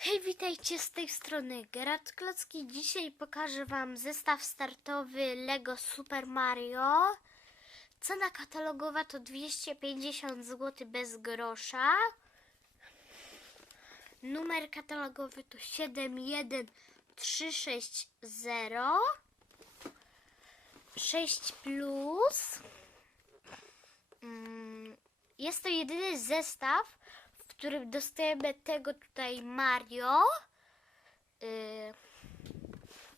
Hej, witajcie z tej strony Gerard Klocki. Dzisiaj pokażę Wam zestaw startowy Lego Super Mario. Cena katalogowa to 250 zł bez grosza. Numer katalogowy to 71360 6 plus. Mm, Jest to jedyny zestaw, którym dostajemy tego tutaj Mario. Yy,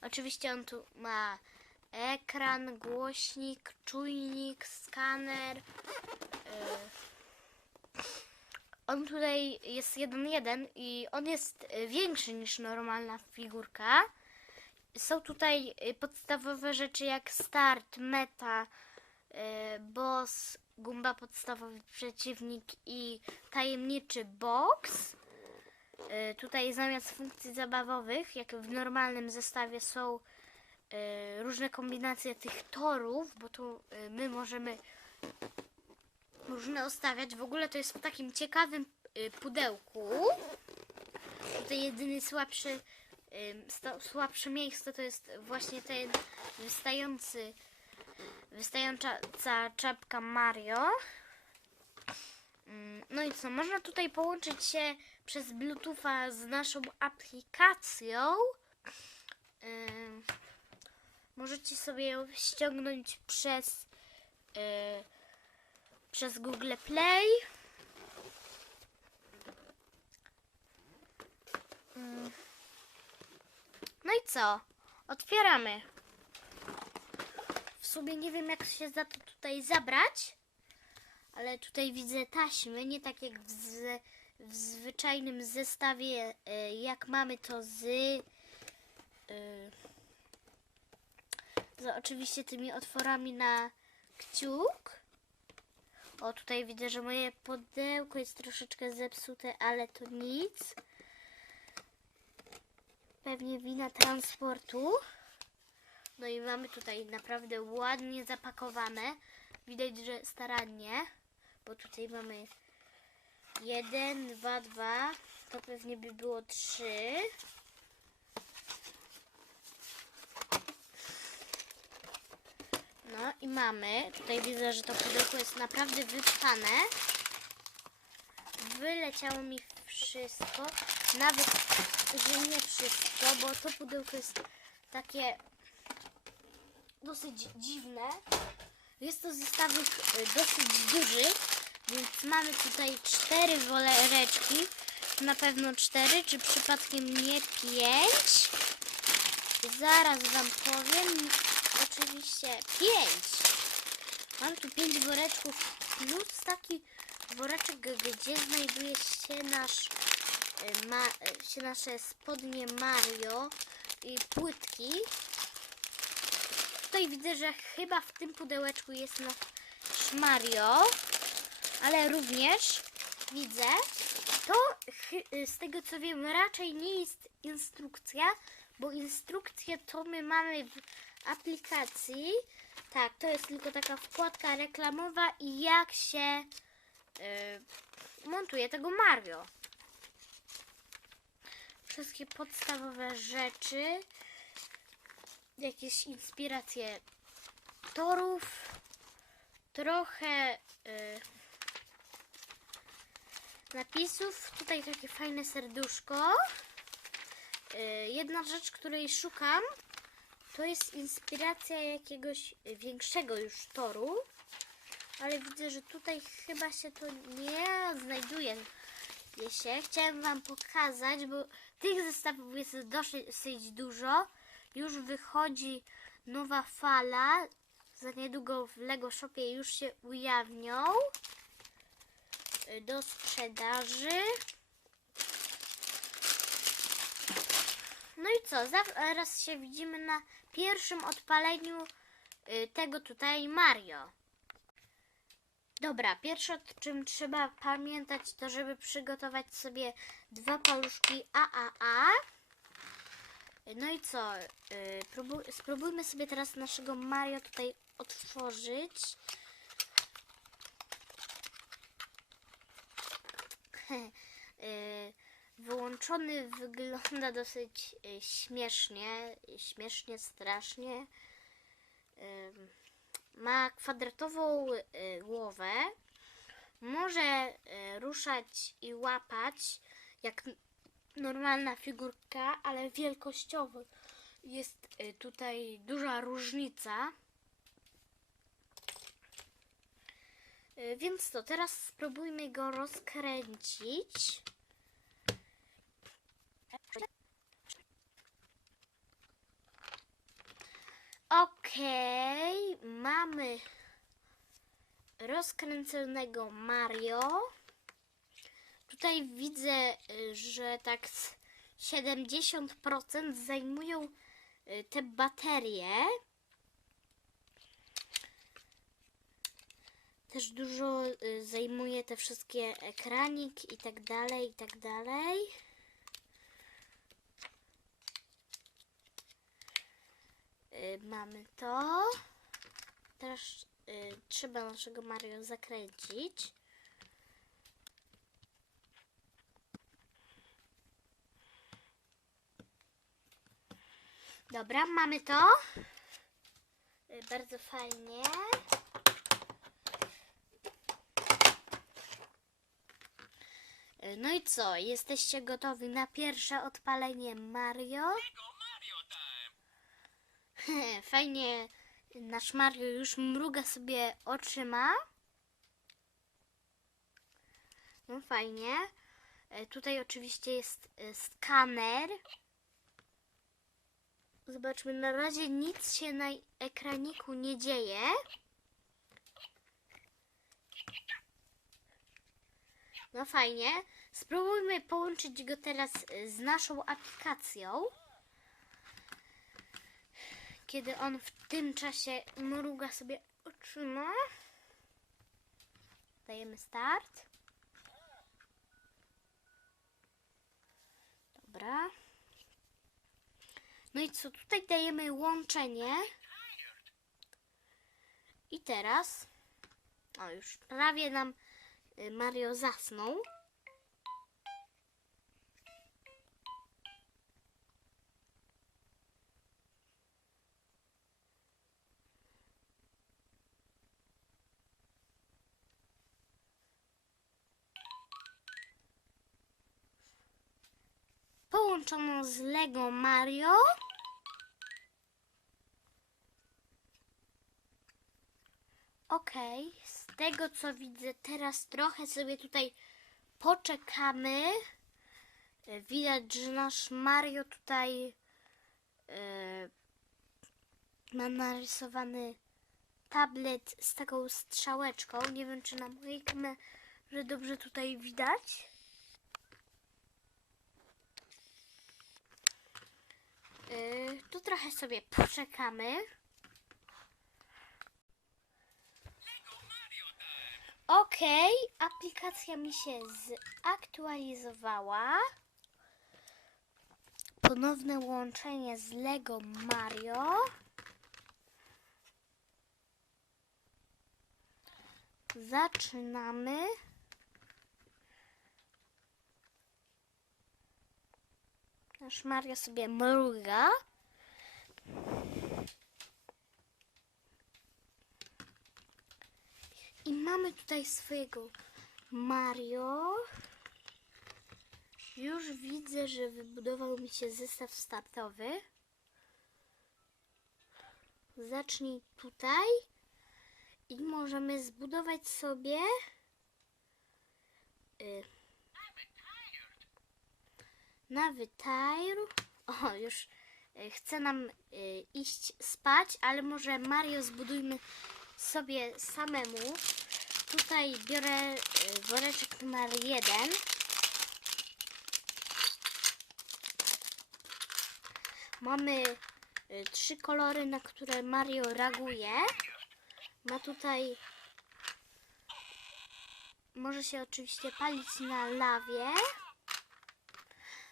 oczywiście on tu ma ekran, głośnik, czujnik, skaner. Yy, on tutaj jest 1.1 i on jest większy niż normalna figurka. Są tutaj y, podstawowe rzeczy jak start, meta, y, boss, gumba podstawowy przeciwnik i tajemniczy box. Y, Tutaj zamiast funkcji zabawowych, jak w normalnym zestawie są y, różne kombinacje tych torów, bo tu y, my możemy różne ustawiać. W ogóle to jest w takim ciekawym pudełku. Tutaj jedyny słabszy, słabsze miejsce to jest właśnie ten wystający, wystająca czapka Mario. Ym, No i co, można tutaj połączyć się przez Bluetootha z naszą aplikacją. Możecie sobie ją ściągnąć przez, y, przez Google Play. Mm. No i co? Otwieramy. Sumie nie wiem, jak się za to tutaj zabrać, ale tutaj widzę taśmy, nie tak jak w, z, w zwyczajnym zestawie, y, jak mamy to z, y, z oczywiście tymi otworami na kciuk. O, tutaj widzę, że moje pudełko jest troszeczkę zepsute, ale to nic. Pewnie wina transportu. No i mamy tutaj naprawdę ładnie zapakowane. Widać, że starannie, bo tutaj mamy jeden, dwa, dwa. To pewnie by było trzy. No i mamy, tutaj widzę, że to pudełko jest naprawdę wypchane. Wyleciało mi wszystko, nawet, że nie wszystko, bo to pudełko jest takie dosyć dziwne. Jest to zestawik y, dosyć duży, więc mamy tutaj cztery wolereczki, na pewno cztery, czy przypadkiem nie pięć. Zaraz Wam powiem. Oczywiście pięć. Mam tu pięć woreczków plus taki woreczek, gdzie znajduje się nasz y, ma, y, się nasze spodnie Mario i płytki. Tutaj widzę, że chyba w tym pudełeczku jest nasz Mario, ale również widzę, to z tego co wiem raczej nie jest instrukcja, bo instrukcję to my mamy w aplikacji. Tak, to jest tylko taka wkładka reklamowa i jak się y, montuje tego Mario. Wszystkie podstawowe rzeczy, jakieś inspiracje torów, trochę y, napisów. Tutaj takie fajne serduszko. Y, Jedna rzecz, której szukam, to jest inspiracja jakiegoś większego już toru. Ale widzę, że tutaj chyba się to nie znajduje. Się. Chciałem Wam pokazać, bo tych zestawów jest dosyć dużo. Już wychodzi nowa fala. Za niedługo w Lego Shopie już się ujawnią y, do sprzedaży. No i co? Zaraz się widzimy na pierwszym odpaleniu y, tego tutaj Mario. Dobra, pierwsze o czym trzeba pamiętać to, żeby przygotować sobie dwa paluszki AAA. No i co? y, Próbuj, spróbujmy sobie teraz naszego Mario tutaj otworzyć. Y, wyłączony wygląda dosyć y, śmiesznie, śmiesznie, strasznie. Ma kwadratową głowę. Może ruszać i łapać jak normalna figurka, ale wielkościowo jest y, tutaj duża różnica. Y, Więc to teraz spróbujmy go rozkręcić. Okej, mamy rozkręconego Mario. Tutaj widzę, y, że tak z 70% zajmują y, te baterie. Też dużo y, zajmuje te wszystkie ekranik i tak dalej, i tak dalej. Mamy to. Teraz trzeba naszego Mario zakręcić. Dobra, mamy to. Y, Bardzo fajnie. Y, No i co? Jesteście gotowi na pierwsze odpalenie Mario? Fajnie, nasz Mario już mruga sobie oczyma. No fajnie. E, Tutaj oczywiście jest skaner. Zobaczmy, na razie nic się na ekraniku nie dzieje. No fajnie. Spróbujmy połączyć go teraz e, z naszą aplikacją kiedy on w tym czasie mruga sobie oczyma. Dajemy start. Dobra. No i co? Tutaj dajemy łączenie. I teraz. O, już prawie nam y, Mario zasnął. Połączono z Lego Mario. Okej, z tego co widzę, teraz trochę sobie tutaj poczekamy. E, Widać, że nasz Mario tutaj e, ma narysowany tablet z taką strzałeczką. Nie wiem, czy na mojej kamerze dobrze tutaj widać. Yy, tu trochę sobie poczekamy. Okej, aplikacja mi się zaktualizowała. Ponowne łączenie z Lego Mario. Zaczynamy. Nasz Mario sobie mruga. I mamy tutaj swojego Mario. Już widzę, że wybudował mi się zestaw startowy. Zacznij tutaj i możemy zbudować sobie y, na wytajru. O, już y, chce nam y, iść spać, ale może Mario zbudujmy sobie samemu. Tutaj biorę y, woreczek numer jeden. Mamy trzy kolory, na które Mario reaguje. Ma tutaj. Może się oczywiście palić na lawie.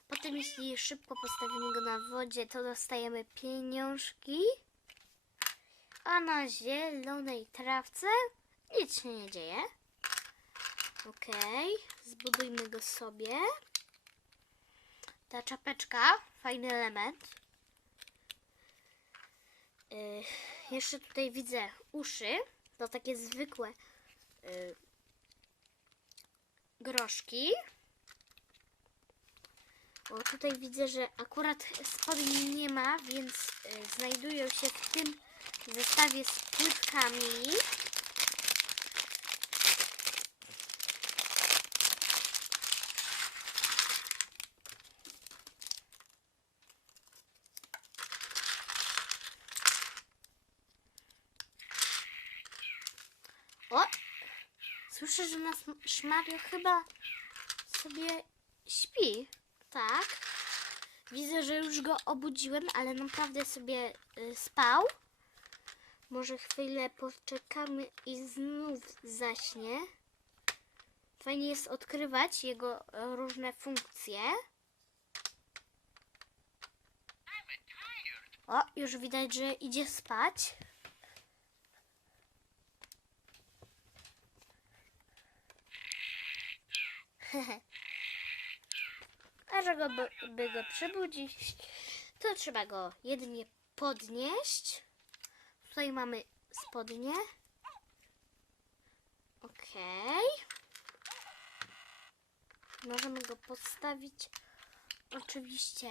Potem, jeśli szybko postawimy go na wodzie, to dostajemy pieniążki. A na zielonej trawce nic się nie dzieje. Ok, zbudujmy go sobie. ta czapeczka, fajny element. Y, jeszcze tutaj widzę uszy, to takie zwykłe y, groszki. O, tutaj widzę, że akurat spodni nie ma, więc y, znajdują się w tym zestawie z płytkami. O! Słyszę, że nas Szmario chyba sobie śpi. Tak. Widzę, że już go obudziłem, ale naprawdę sobie y, spał. Może chwilę poczekamy i znów zaśnie. Fajnie jest odkrywać jego e, różne funkcje. O, już widać, że idzie spać. A go, przebudzić, to trzeba go jedynie podnieść. Tutaj mamy spodnie. Okej. Możemy go postawić. Oczywiście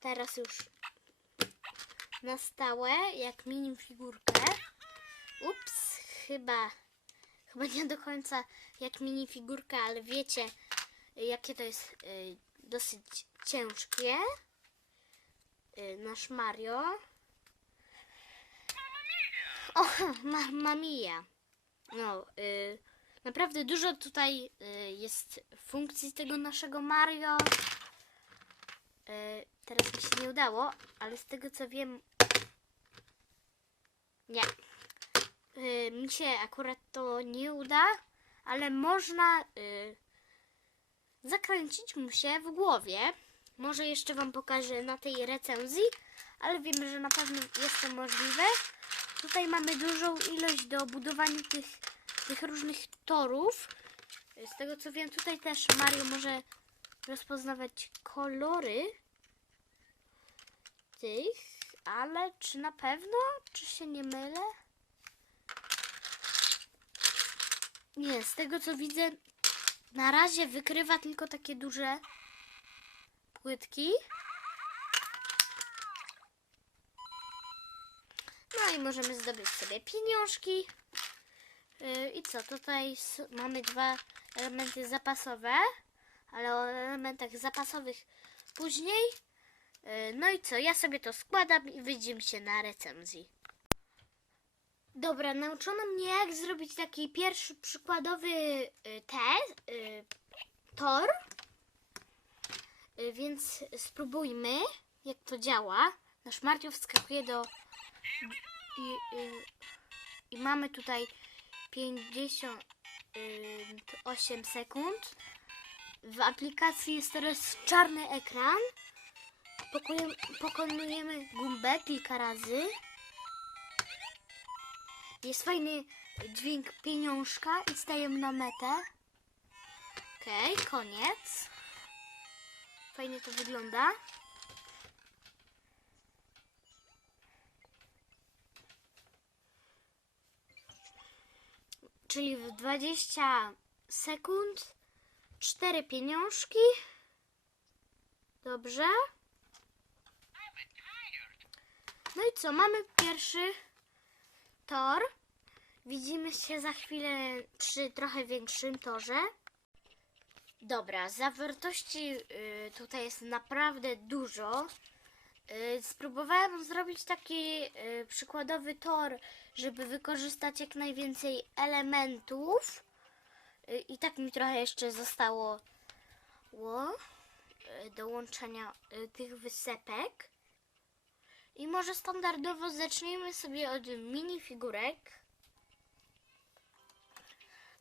teraz już na stałe, jak mini figurkę. Ups, chyba, chyba nie do końca jak mini figurka, ale wiecie, jakie to jest y, dosyć ciężkie. Y, nasz Mario. O, Mamma Mia. No, y, naprawdę dużo tutaj y, jest funkcji tego naszego Mario. Y, teraz mi się nie udało, ale z tego co wiem. Nie. Y, mi się akurat to nie uda, ale można y, zakręcić mu się w głowie. Może jeszcze Wam pokażę na tej recenzji, ale wiemy, że na pewno jest to możliwe. Tutaj mamy dużą ilość do budowania tych, tych różnych torów. Z tego co wiem, tutaj też Mario może rozpoznawać kolory tych, ale czy na pewno? Czy się nie mylę? Nie, z tego co widzę, na razie wykrywa tylko takie duże płytki. No i możemy zdobyć sobie pieniążki. Yy, I co, tutaj mamy dwa elementy zapasowe, ale o elementach zapasowych później. Yy, No i co, ja sobie to składam i widzimy się na recenzji. Dobra, nauczono mnie jak zrobić taki pierwszy przykładowy y, te, y, tor. Y, więc spróbujmy, jak to działa. Nasz Marcio wskakuje do... I, mamy tutaj 58 sekund. W aplikacji jest teraz czarny ekran. Pokonujemy gumbę kilka razy. Jest fajny dźwięk pieniążka i stajemy na metę. Okej, koniec. Fajnie to wygląda. Czyli w 20 sekund cztery pieniążki. Dobrze. No i co? Mamy pierwszy tor. Widzimy się za chwilę przy trochę większym torze. Dobra, zawartości y, tutaj jest naprawdę dużo. Y, spróbowałem zrobić taki y, przykładowy tor, żeby wykorzystać jak najwięcej elementów. I tak mi trochę jeszcze zostało ło, do łączenia tych wysepek. I może standardowo zacznijmy sobie od minifigurek.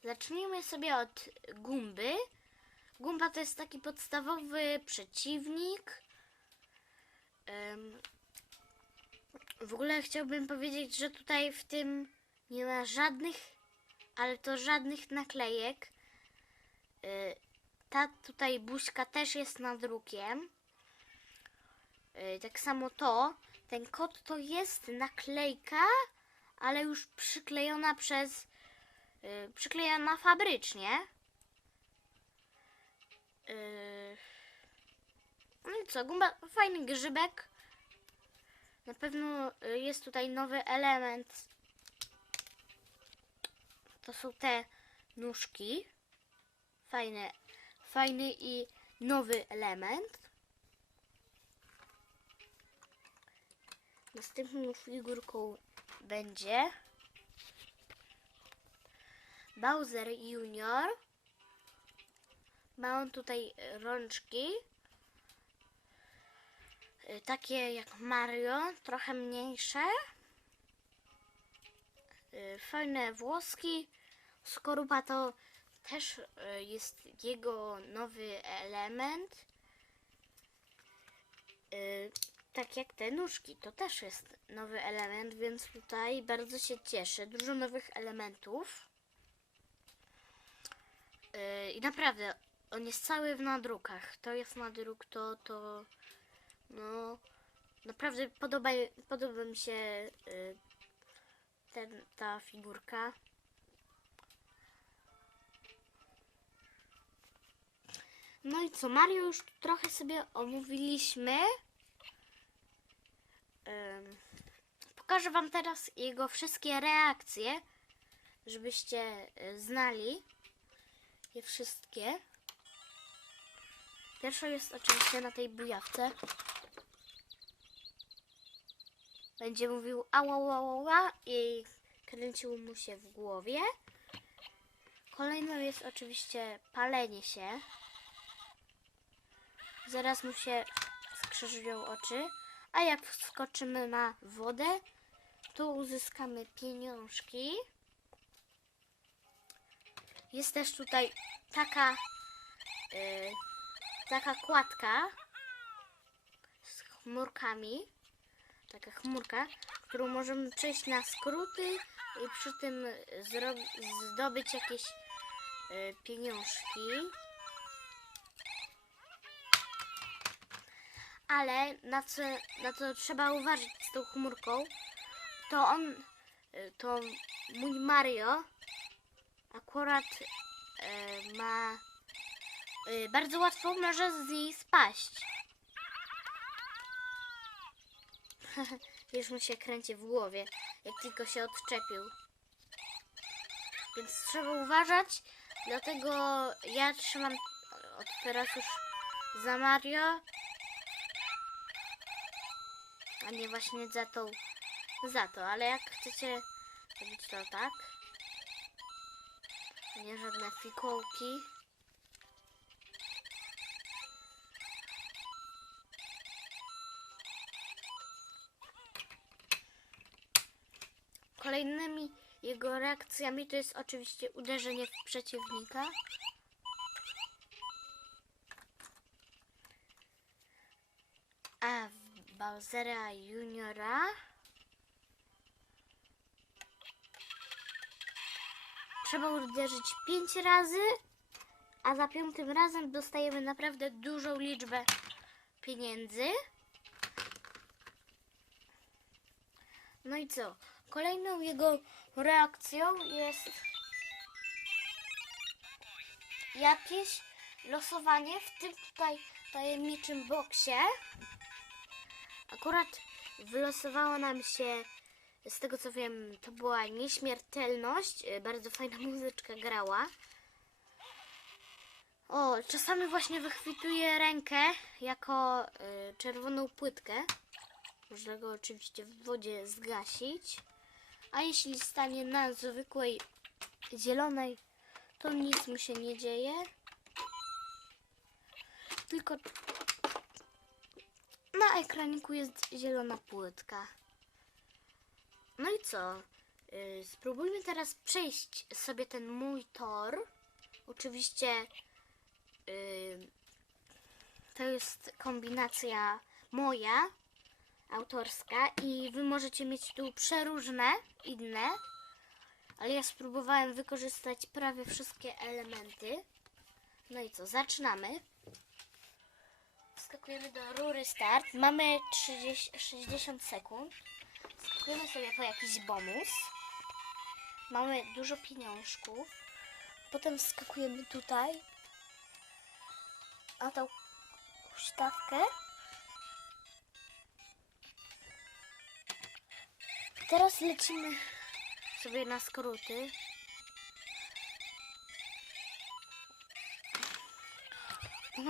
Zacznijmy sobie od gumby. Gumba to jest taki podstawowy przeciwnik. W ogóle chciałbym powiedzieć, że tutaj w tym nie ma żadnych, ale to żadnych naklejek. Y, ta tutaj buźka też jest nadrukiem. Y, Tak samo to, ten kot to jest naklejka, ale już przyklejona przez, y, przyklejona fabrycznie. Y, No i co, gumba, fajny grzybek. Na pewno y, jest tutaj nowy element. To są te nóżki. Fajne, fajny i nowy element. Następną figurką będzie Bowser Junior. Ma on tutaj rączki. E, Takie jak Mario, trochę mniejsze. E, Fajne włoski. Skorupa to też e, jest jego nowy element. Tak jak te nóżki, to też jest nowy element, więc tutaj bardzo się cieszę. Dużo nowych elementów. Yy, I naprawdę, on jest cały w nadrukach. To jest nadruk, to, to, no, naprawdę podoba, podoba mi się yy, ten, ta figurka. No i co, Mario już trochę sobie omówiliśmy. Pokażę Wam teraz jego wszystkie reakcje, żebyście y, znali je wszystkie. Pierwsza jest oczywiście na tej bujawce. Będzie mówił ała, ała, ała i kręcił mu się w głowie. Kolejną jest oczywiście palenie się. Zaraz mu się skrzyżują oczy. A jak wskoczymy na wodę, to uzyskamy pieniążki. Jest też tutaj taka, y, taka kładka z chmurkami. Taka chmurka, którą możemy przejść na skróty i przy tym zdobyć jakieś y, pieniążki. Ale na co, na co trzeba uważać z tą chmurką, to on, y, to mój Mario akurat y, ma y, bardzo łatwo może z niej spaść. Już mu się kręci w głowie, jak tylko się odczepił. Więc trzeba uważać, dlatego ja trzymam od teraz już za Mario, a nie właśnie za tą, za to, ale jak chcecie robić to tak, nie żadne fikołki. Kolejnymi jego reakcjami to jest oczywiście uderzenie w przeciwnika. A Bowsera Juniora trzeba uderzyć 5 razy, a za piątym razem dostajemy naprawdę dużą liczbę pieniędzy. No i co? Kolejną jego reakcją jest jakieś losowanie w tym tutaj tajemniczym boksie. Akurat wylosowało nam się, z tego co wiem, to była nieśmiertelność. E, Bardzo fajna muzyczka grała. O, czasami właśnie wychwytuje rękę jako y, czerwoną płytkę. Można go oczywiście w wodzie zgasić. A jeśli stanie na zwykłej zielonej, to nic mu się nie dzieje. Tylko na ekraniku jest zielona płytka. No i co? Yy, spróbujmy teraz przejść sobie ten mój tor. Oczywiście yy, to jest kombinacja moja, autorska i wy możecie mieć tu przeróżne inne, ale ja spróbowałem wykorzystać prawie wszystkie elementy No i co, zaczynamy. Wskakujemy do rury start. Mamy 30, 60 sekund. Wskakujemy sobie po jakiś bonus. Mamy dużo pieniążków. Potem wskakujemy tutaj. A tą huśtawkę. Teraz lecimy sobie na skróty.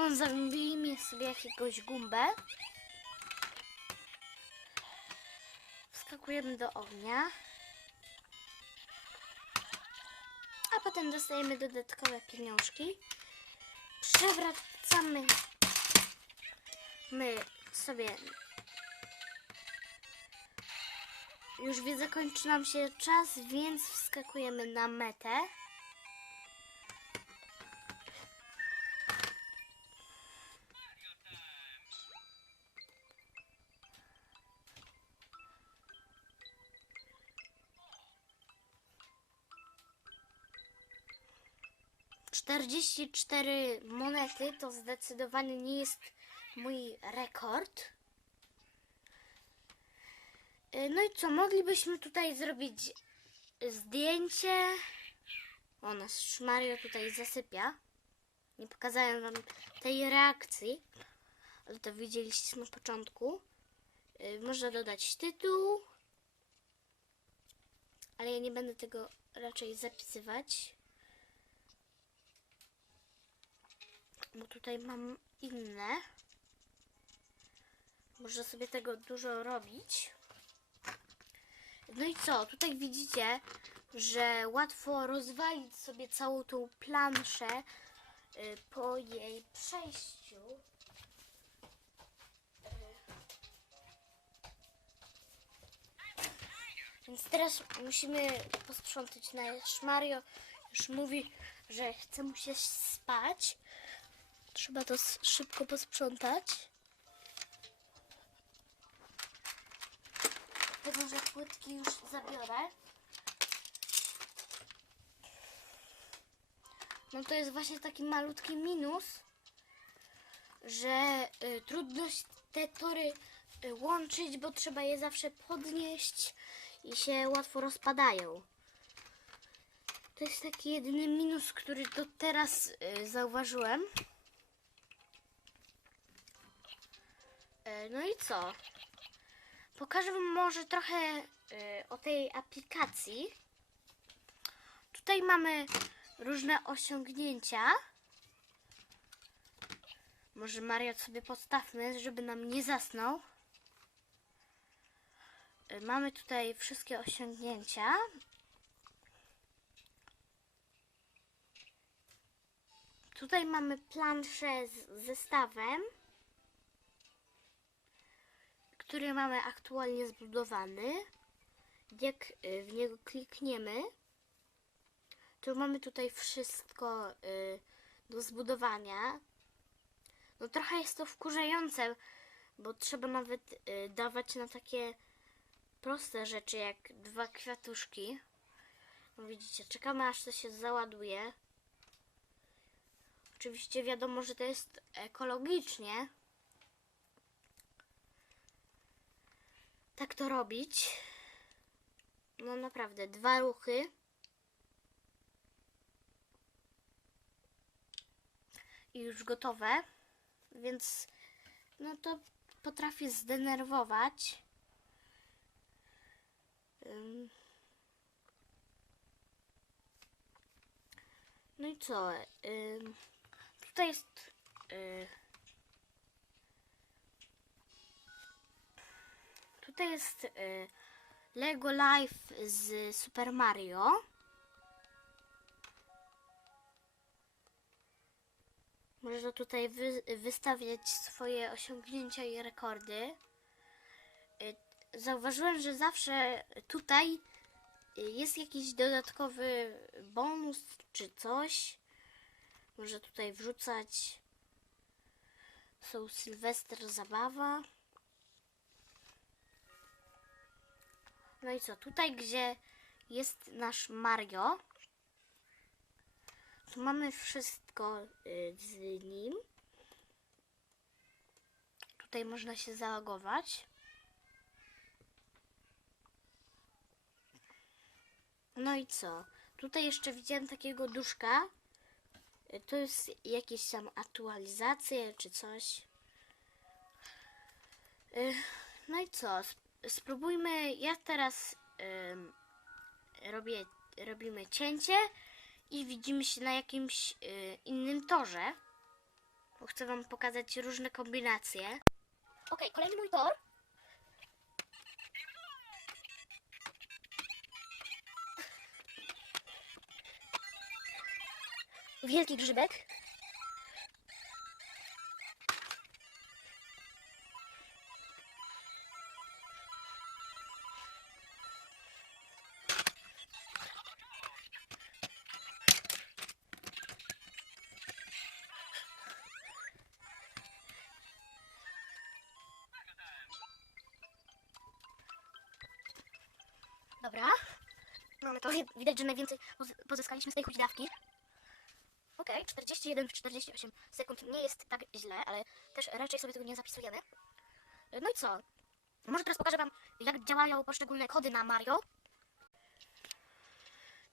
Zabijmy sobie jakiegoś gumbę. Wskakujemy do ognia. A potem dostajemy dodatkowe pieniążki. Przewracamy my sobie. Już widzę, kończy nam się czas, więc wskakujemy na metę. Czterdzieści cztery monety to zdecydowanie nie jest mój rekord. Y, No i co, moglibyśmy tutaj zrobić zdjęcie. O, nasz Mario tutaj zasypia. Nie pokazałem wam tej reakcji, ale to widzieliście na początku. Y, Można dodać tytuł, ale ja nie będę tego raczej zapisywać. Bo tutaj mam inne. Można sobie tego dużo robić. No i co? Tutaj widzicie, że łatwo rozwalić sobie całą tą planszę y, po jej przejściu. Więc teraz musimy posprzątać. Nasz Mario już mówi, że chce mu się spać. Trzeba to szybko posprzątać. Tego, że płytki już zabiorę. No to jest właśnie taki malutki minus, że y, trudno się te tory y, łączyć, bo trzeba je zawsze podnieść i się łatwo rozpadają. To jest taki jedyny minus, który do teraz y, zauważyłem. No i co? Pokażę Wam może trochę y, o tej aplikacji. Tutaj mamy różne osiągnięcia. Może Mariot sobie podstawmy, żeby nam nie zasnął. Y, Mamy tutaj wszystkie osiągnięcia. Tutaj mamy planszę z zestawem który mamy aktualnie zbudowany. Jak y, w niego klikniemy, to mamy tutaj wszystko y, do zbudowania. No trochę jest to wkurzające, bo trzeba nawet y, dawać na takie proste rzeczy jak dwa kwiatuszki. No widzicie, czekamy aż to się załaduje. Oczywiście wiadomo, że to jest ekologicznie. Tak to robić. No naprawdę, dwa ruchy. I już gotowe. Więc no to potrafi zdenerwować. No i co? Tutaj jest Tutaj jest y, Lego Life z Super Mario. Można tutaj wy, wystawiać swoje osiągnięcia i rekordy. Y, Zauważyłem, że zawsze tutaj y, jest jakiś dodatkowy bonus czy coś. Można tutaj wrzucać. Są Sylwester Zabawa. No i co, tutaj gdzie jest nasz Mario, Tu mamy wszystko y, z nim. Tutaj można się zalogować. No i co? Tutaj jeszcze widziałem takiego duszka. Y, To jest jakieś tam aktualizacje czy coś. Y, No i co? Sp- Spróbujmy. Ja teraz robię, robimy cięcie i widzimy się na jakimś y, innym torze. Bo chcę Wam pokazać różne kombinacje. Okej, kolejny mój tor. Wielki grzybek. Mamy to. Widać, że najwięcej pozy- pozyskaliśmy z tej huśdawki. Okej, 41 w 48 sekund nie jest tak źle, ale też raczej sobie tego nie zapisujemy. No i co? Może teraz pokażę Wam, jak działają poszczególne kody na Mario.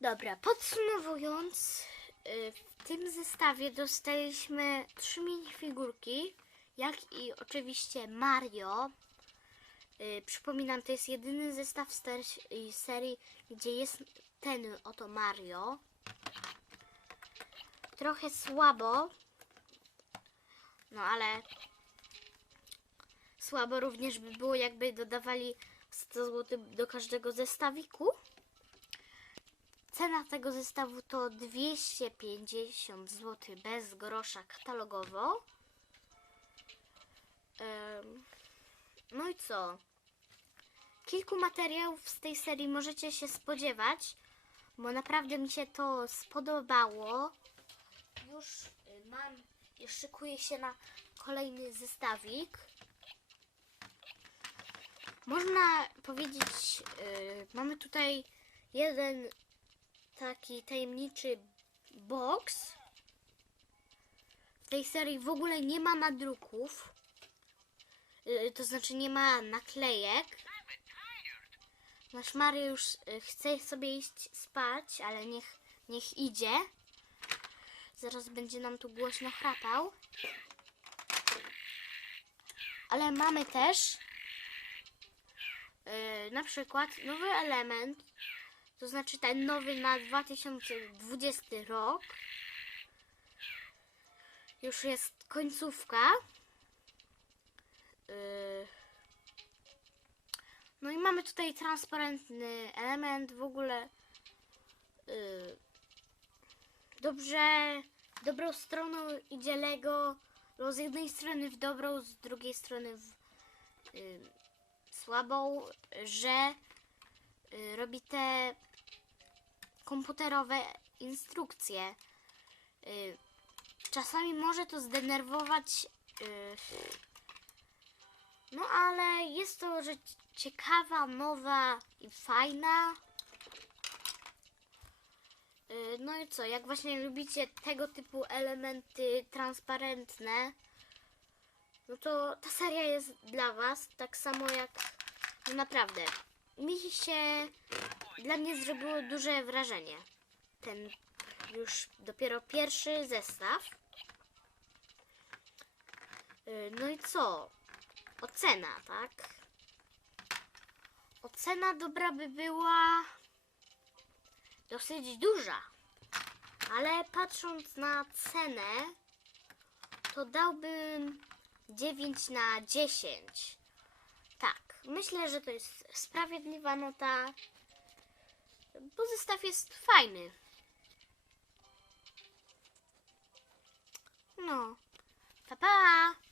Dobra, podsumowując, y, w tym zestawie dostaliśmy trzy minifigurki, jak i oczywiście Mario. Y, Przypominam, to jest jedyny zestaw z serii, gdzie jest ten oto Mario. Trochę słabo, no ale słabo również by było, jakby dodawali 100 zł do każdego zestawiku. Cena tego zestawu to 250 zł bez grosza katalogowo. Em, No i co? Kilku materiałów z tej serii możecie się spodziewać, bo naprawdę mi się to spodobało. Już y, mam, już szykuję się na kolejny zestawik. Można powiedzieć, y, mamy tutaj jeden taki tajemniczy box. W tej serii w ogóle nie ma nadruków. Yy, To znaczy nie ma naklejek. Nasz Mario już y, chce sobie iść spać, ale niech, niech idzie. Zaraz będzie nam tu głośno chrapał. Ale mamy też yy, na przykład nowy element to znaczy ten nowy na 2020 rok. Już jest końcówka. Yy. No i mamy tutaj transparentny element w ogóle. Yy. Dobrze, dobrą stroną idzie Lego. No z jednej strony w dobrą, z drugiej strony w yy, słabą, że y, robi te komputerowe instrukcje. Y, Czasami może to zdenerwować, y, no ale jest to rzecz ciekawa, nowa i fajna. Y, No i co, jak właśnie lubicie tego typu elementy transparentne, no to ta seria jest dla Was, tak samo jak no naprawdę. Mi się dla mnie zrobiło duże wrażenie. Ten już dopiero pierwszy zestaw. Y, No i co? Ocena, tak? Ocena dobra by była dosyć duża. Ale patrząc na cenę, to dałbym 9 na 10. Tak, myślę, że to jest sprawiedliwa nota, bo zestaw jest fajny. No, pa pa!